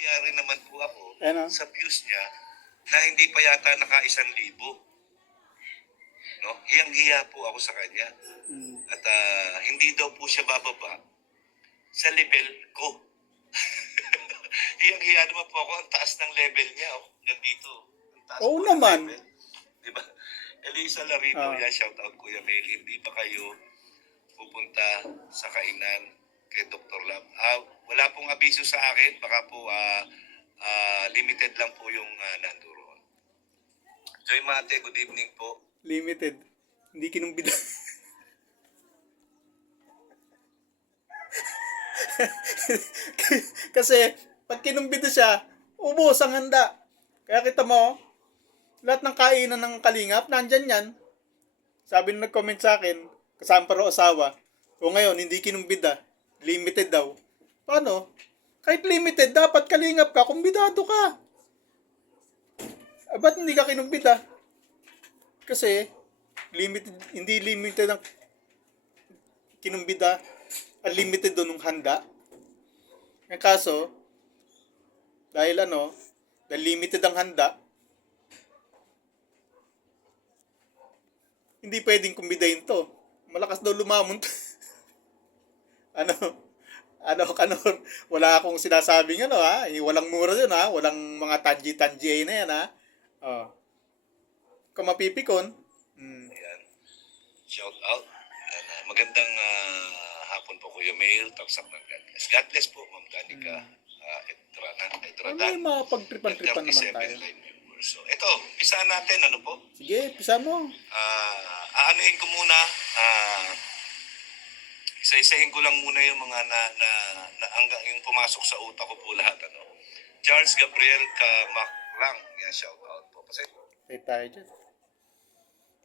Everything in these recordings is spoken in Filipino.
Nangyari naman po ako Ano? sa views niya na hindi pa yata naka-1,000. No? Hiyang-hiya po ako sa kanya. At hindi daw po siya bababa sa level ko. Hiyang-hiya naman po ako. Ang taas ng level niya. Oh. Nandito. Ang taas Oo po ng naman. level. Diba? Elisa Larino, yan, shout out Kuya Mel. Hindi ba kayo pupunta sa kainan kay Dr. Lab? Wala pong abiso sa akin. Baka po limited lang po yung nandoon. Joy Mate, good evening po. Limited. Hindi kinumbida. Kasi, pag kinumbida siya, ubos ang handa. Kaya kita mo, lahat ng kainan ng kalingap, nandyan yan. Sabi nung nag-comment sa akin, kasama pa raw asawa, o ngayon, hindi kinumbida. Limited daw. Paano? Kahit limited, dapat kalingap ka, kumbidado ka. Ba't hindi ka kinumbida? Kasi, limited, hindi limited ang kinumbida, unlimited doon ng handa. Ang kaso, dahil limited ang handa, hindi pwedeng kumbidahin to. Malakas daw lumamon. Kanor, wala akong sinasabing walang mura yun walang mga tanji-tanji na yan kung mapipikon. Ayan. Shout out. And, magandang hapon po Kuya Mail. Taksak ng God bless. God bless po, Ma'am Danica. May mga pagtripan-tripan naman tayo. So, ito, pisahan natin, ano po? Sige, pisa mo. Aanuhin ko muna, isa-isahin ko lang muna yung mga yung pumasok sa utak ko po lahat, Charles Gabriel Kamaklang, yan, shout out po. Kasi, tayo dyan.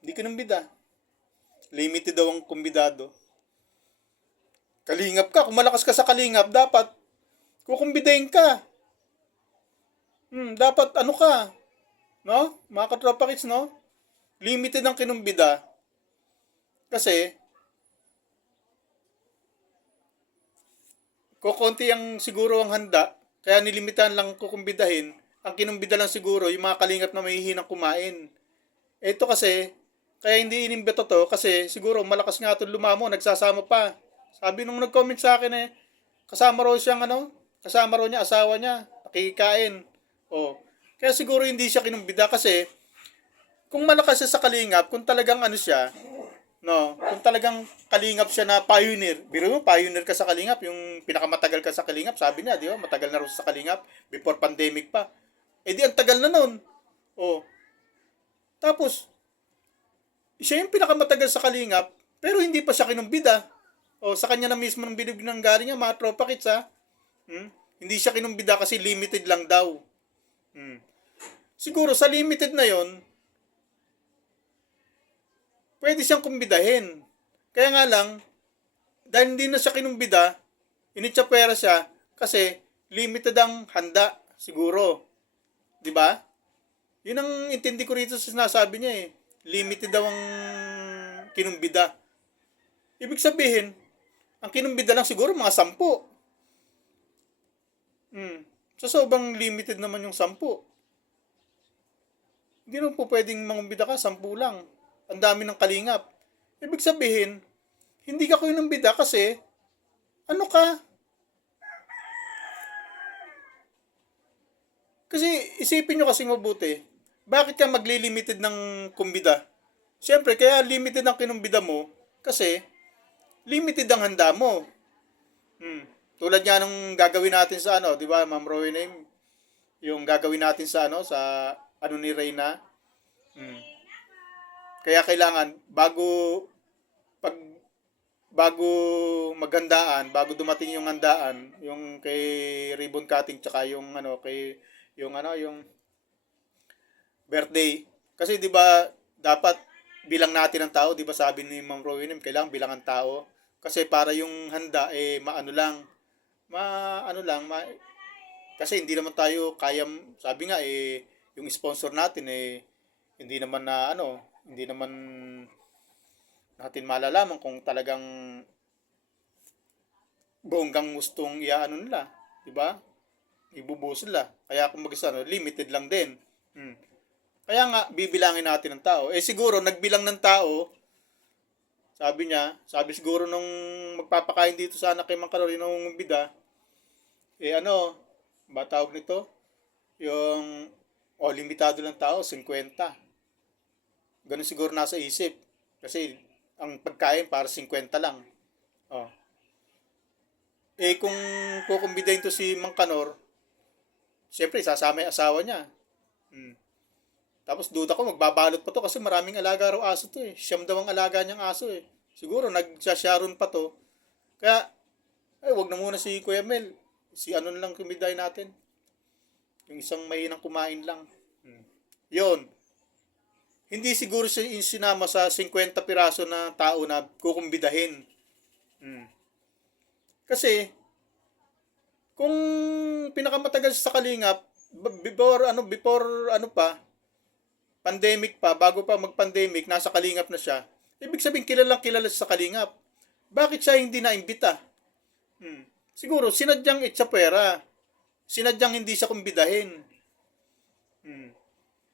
Hindi kinumbida. Limited daw ang kumbidado. Kalingap ka. Kung malakas ka sa kalingap, dapat kukumbidahin ka. Dapat ka. No? Mga katropa kids, no? Limited ang kinumbida. Kasi, kukunti ang siguro ang handa, kaya nilimitahan lang kukumbidahin. Ang kinumbida lang siguro, yung mga kalingap na mahihinang kumain. Ito kasi, kaya hindi inimbito to, kasi siguro malakas nga itong lumamo, nagsasama pa. Sabi nung nag-comment sa akin kasama raw niya, asawa niya, nakikikain. Kaya siguro hindi siya kinumbida kasi, kung malakas siya sa kalingap, kung talagang kung talagang kalingap siya na pioneer, biro mo, pioneer ka sa kalingap, yung pinakamatagal ka sa kalingap, sabi niya, di ba, matagal na rin sa kalingap, before pandemic pa. Di ang tagal na nun. Tapos, siya yung pinakamatagal sa kalingap, pero hindi pa siya kinumbida. Sa kanya na mismo ng binibigyan ng galing niya, mga tropa kits Hindi siya kinumbida kasi limited lang daw. Siguro sa limited na yon, pwede siyang kumbidahin. Kaya nga lang, dahil hindi na siya kinumbida, initsapwera siya kasi limited ang handa, siguro. Diba? Yun ang intindi ko rito sa sinasabi niya Limited daw ang kinumbida. Ibig sabihin, ang kinumbida lang siguro mga 10. So sobrang limited naman yung 10. Hindi naman po pwedeng mangumbida ka, 10 lang. Ang dami ng kalingap. Ibig sabihin, hindi ka kinumbida kasi, ka? Kasi isipin nyo kasi mabuti, bakit ka magli-limited ng kumbida? Siyempre, kaya limited ang kinumbida mo kasi limited ang handa mo. Tulad nga nung gagawin natin sa di ba, Ma'am Rowena, yung gagawin natin sa ni Reyna. Kaya kailangan bago maghandaan, bago dumating yung handaan, yung kay ribbon cutting tsaka yung yung birthday. Kasi 'di ba dapat bilang natin ang tao, 'di ba sabi ni Ma'am Rowena, kailangan bilang ang tao kasi para yung handa kasi hindi naman tayo sabi nga yung sponsor natin hindi naman natin malalaman kung talagang bonggang gustong nila, 'di ba? ibubuhos nila. Kaya kung limited lang din. Hmm. Kaya nga, bibilangin natin ng tao. Eh siguro, nagbilang ng tao, sabi siguro nung magpapakain dito sana kay Mang Kanor, yung nangungumbida, ba tawag nito? Yung, limitado lang tao, 50. Ganun siguro nasa isip. Kasi, ang pagkain para 50 lang. Oh. Eh kung kukumbidahin to si Mang Kanor, siyempre sasama yung asawa niya. Hmm. Tapos duda ko magbabalot pa to kasi maraming alaga raw aso to eh. Siyam daw ang alaga niyang aso eh. Siguro nagsasharon pa to. Kaya, wag na muna si Kuya Mel. Si ano na lang kumiday natin. Yung isang mahinang kumain lang. Hmm. Yun. Hindi siguro siya sinama sa 50 piraso na tao na kukumbidahin. Hmm. Kasi, kung pinakamatagal sa Kalingap, before pandemic pa, bago pa mag-pandemic, nasa Kalingap na siya. Ibig sabihin, kilalang kilala siya sa Kalingap. Bakit siya hindi naimbita? Siguro, sinadyang itsapwera. Sinadyang hindi siya kumbidahin.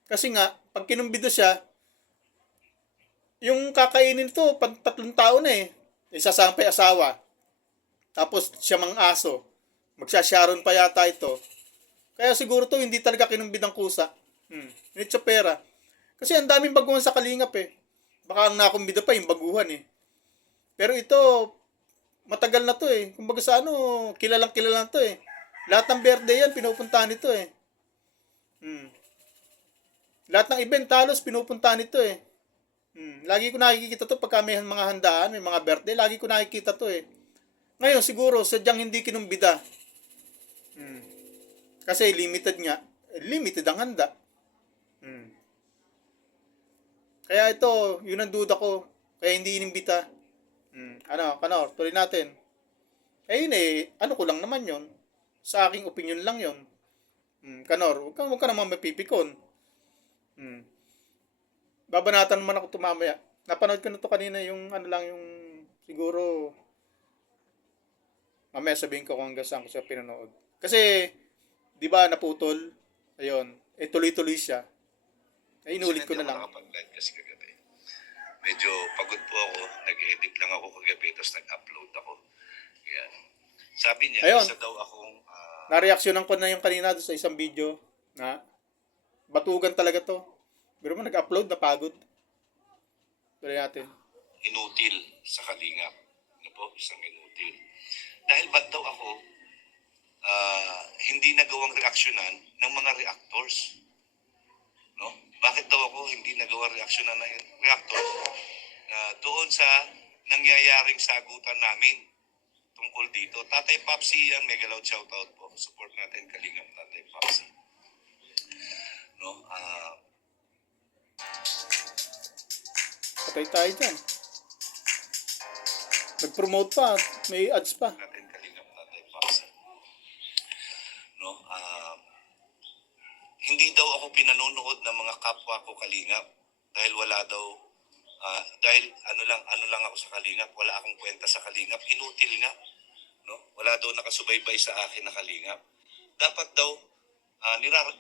Kasi nga, pag kinumbida siya, yung kakainin to, 3 taon na eh. Isasampay asawa. Tapos siya mang aso. Magsasharon pa yata ito. Kaya siguro to hindi talaga kinumbidang kusa. Itsapwera. Kasi ang daming baguhan sa Kalingap eh. Baka ang nakumbida pa yung baguhan eh. Pero ito, matagal na to eh. Kumbaga sa kilalang kilala to eh. Lahat ng birthday yan, pinupuntahan nito eh. Lahat ng event, halos pinupuntahan nito eh. Lagi ko nakikita to pagka may mga handaan, may mga birthday, lagi ko nakikita to eh. Ngayon, siguro, sadyang hindi kinumbida. Kasi limited nga. Limited ang handa. Kaya ito, yun ang duda ko. Kaya hindi inimbita. Kanor, tuloy natin. Yun eh, ko lang naman yun. Sa aking opinion lang yun. Kanor, huwag ka naman mapipikon. Babanatan naman ako tumamaya. Napanood ko na to kanina yung yung siguro mamaya sabihin ko kung hanggang saan ko siya pinanood. Kasi, di ba naputol? Ayun. Tuloy-tuloy siya. Inulit ko na lang. Nakapag-live kasi kagabi. Medyo pagod po ako. Nag-edit lang ako kagabi, tapos nag-upload ako. Yan. Sabi niya, Ayun. isa daw akong... Nareaksyonan ko na yung kanina doon sa isang video na batugan talaga to. Pero mo nag-upload na pagod. Tuloy natin. Inutil sa Kalingap. Isang inutil. Dahil ba't daw ako hindi nagawang reaksyonan ng mga reactors? No? Bakit daw ako hindi nagawa reaksyonan ng reactor doon sa nangyayaring sagutan namin tungkol dito? Tatay Papsi yan, mega loud shoutout po. Support natin Kalingap Tatay Papsi. No? Patay tayo dyan. Nag-promote pa. May ads pa. Natin Kalingap Tatay Papsi. No? Hindi daw ako pinanonood ng mga kapwa ko Kalingap dahil wala daw dahil ano lang ako sa Kalingap, wala akong kwenta sa Kalingap, inutil nga, no? Wala daw nakasubaybay sa akin na Kalingap. Dapat daw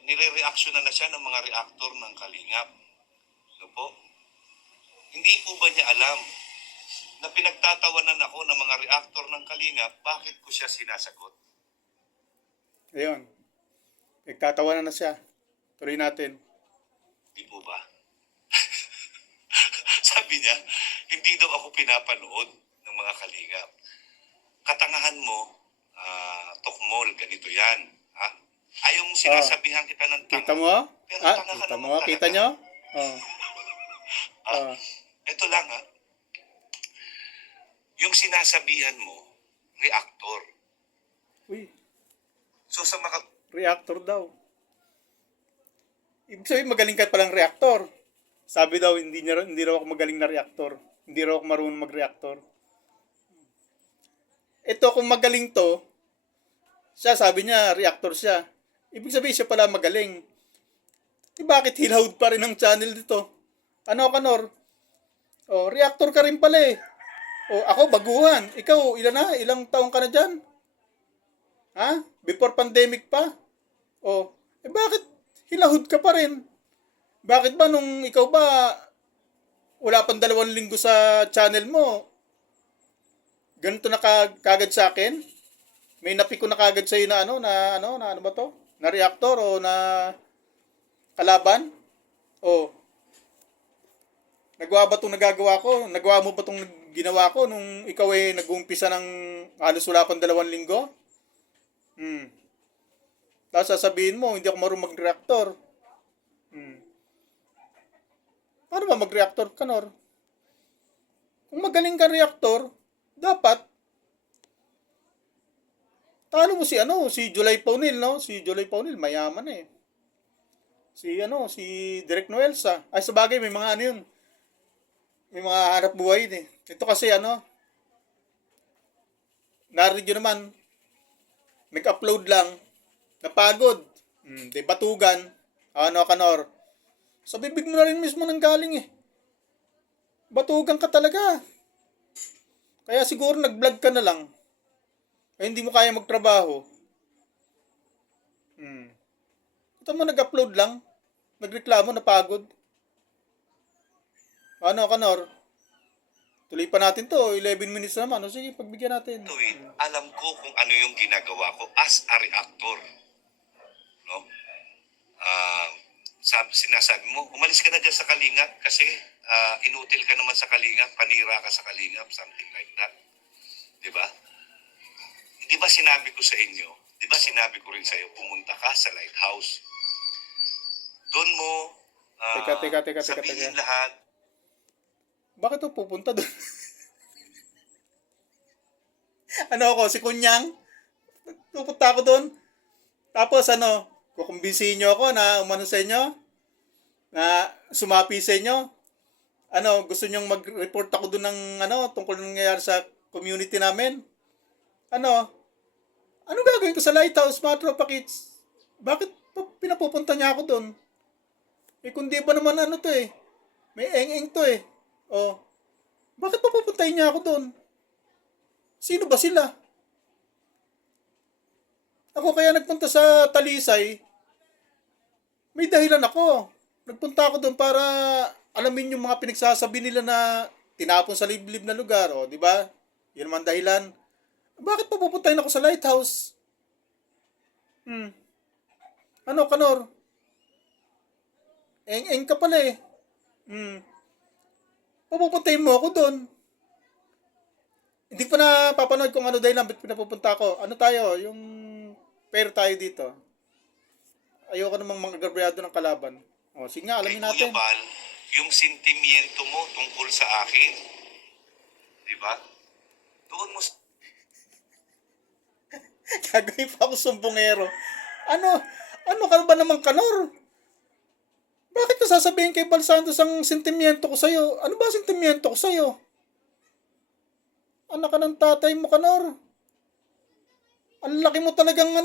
nire-reaction na siya ng mga reactor ng Kalingap. No po? Hindi po ba niya alam na pinagtatawanan ako ng mga reactor ng Kalingap, bakit ko siya sinasagot? Ayun. Nagtatawanan na siya. Tuloy natin. Di po ba? Sabi niya, hindi daw ako pinapanood ng mga Kalingap. Katangahan mo, Tokmol, ganito yan. Ha? Ayaw mong sinasabihan kita ng tanga. Kita mo? Pero tanga ka Kita naman mo? talaga. Kita nyo? Ito lang ha. Yung sinasabihan mo, reactor. Uy, So sa reactor daw. Ibig sabihin, magaling ka palang reactor. Sabi daw, hindi raw ako magaling na reactor. Hindi raw ako marunong mag-reactor. Ito, kung magaling to, sabi niya, reactor siya. Ibig sabihin, siya pala magaling. Bakit hilawd pa rin ang channel dito? Kanor? Reactor ka rin pala eh. Ako, baguhan. Ikaw, ilang taong ka na dyan? Ha? Before pandemic pa? O, bakit hilahod ka pa rin? Bakit ba nung ikaw ba wala pang 2 linggo sa channel mo, ganito na kagad sa akin? May napiko na kagad sa'yo na ano ba to? Na reactor o na kalaban? O, nagawa ba itong nagagawa ko? Nagawa mo ba itong ginawa ko nung ikaw ay nag-uumpisa ng halos wala pang 2 linggo? Tapos sasabihin mo, hindi ako marunong mag-reactor. Paano ba mag-reactor, Kanor? Kung magaling ka reactor, dapat talo mo si July Paunil, no? Si July Paunil, mayaman eh. Si Direk Noelsa. Ay, sa bagay, may mga ano yun. May mga hanap buhay yun eh. Ito kasi narinig naman, nag-upload lang, napagod. Di batugan. Kanor. Sa bibig mo na rin mismo nang galing eh. Batugan ka talaga. Kaya siguro nag-vlog ka na lang. Kaya hindi mo kaya magtrabaho. Ito mo nag-upload lang. Nagreklamo, napagod. Kanor? Tuloy pa natin to. 11 minutes naman. O sige, pagbigyan natin. Tuwid, alam ko kung ano yung ginagawa ko as a reactor. No? Sinasabi mo, umalis ka na dyan sa Kalingap kasi inutil ka naman sa Kalingap, panira ka sa Kalingap, something like that. Diba? Di ba sinabi ko sa inyo, di ba sinabi ko rin sa iyo, pumunta ka sa lighthouse. Doon mo Teka. sabihin lahat. Bakit to pupunta doon? Si Kunyang? Pupunta ako doon? Tapos kukumbinsihin nyo ako na umano sa inyo? Na sumapi sa inyo? Gusto nyong mag-report ako doon ng tungkol nangyayari sa community namin? Ano gagawin ko sa lighthouse, mga tropa kids? Bakit pinapupunta niya ako doon? Kung di ba naman to eh. May eng-eng to eh. Bakit papupuntahin niya ako doon? Sino ba sila? Ako kaya nagpunta sa Talisay, may dahilan ako. Nagpunta ako doon para alamin yung mga pinagsasabi nila na tinapon sa liblib na lugar, di ba? Yun naman dahilan. Bakit papupuntahin ako sa lighthouse? Kanor? Eng-eng ka pala eh. Papupuntahin mo ako doon. Hindi ko na papanood kung ano dahilan ba't pinapupunta ko. Yung pair tayo dito. Ayoko namang mga gabriyado ng kalaban. Sige nga, alamin natin. Kuya Bal, yung sentimiento mo tungkol sa akin, di ba? Doon mo Gagawin pa ako sumbongero. Ano ka ba naman, Kanor? Bakit ka sasabihin kay Bal Santos ang sentimiento ko sa'yo? Ano ba sentimiento ko sa'yo? Anak ka ng tatay mo, Kanor. Ang laki mo talagang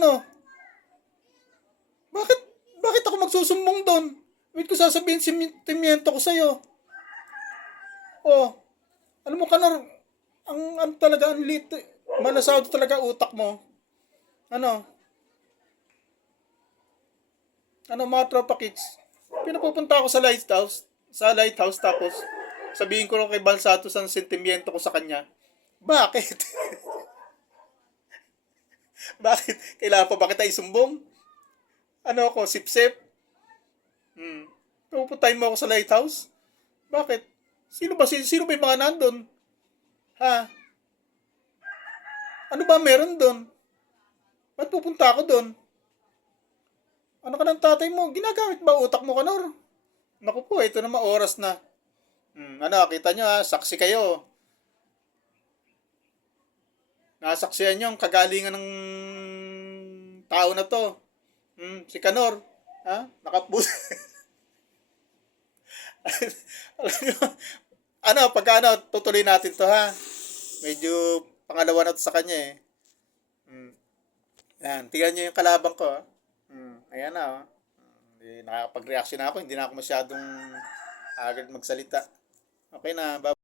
Bakit ako magsusumbong doon? Wait ko sasabihin sentimiento ko sa'yo. Alam mo, Kanor, ang talaga, ang lit. Malasado talaga utak mo. Mga tropa kids, pinapupunta ako sa lighthouse tapos sabihin ko lang kay Bal Santos ang sentimiento ko sa kanya. Bakit? Bakit? Kailangan pa ba kita isumbong? Sip-sip? Pupuntahin mo ako sa lighthouse? Bakit? Sino ba yung mga nandun? Ha? Ano ba meron doon? Ba't pupunta ako doon? Ano ka ng tatay mo? Ginagamit ba utak mo, Kanor? Naku po, ito naman oras na. Kita nyo saksi kayo. Nasaksihan nyo ang kagalingan ng tao na to. Si Kanor. Nakapus. Pagka tutuloy natin to ha. Medyo pangalawa na to sa kanya eh. Yan, tingnan nyo yung kalabang ko ha. Ayan na nakakapag-reaction na ako. Hindi na ako masyadong agad magsalita. Okay na, bye.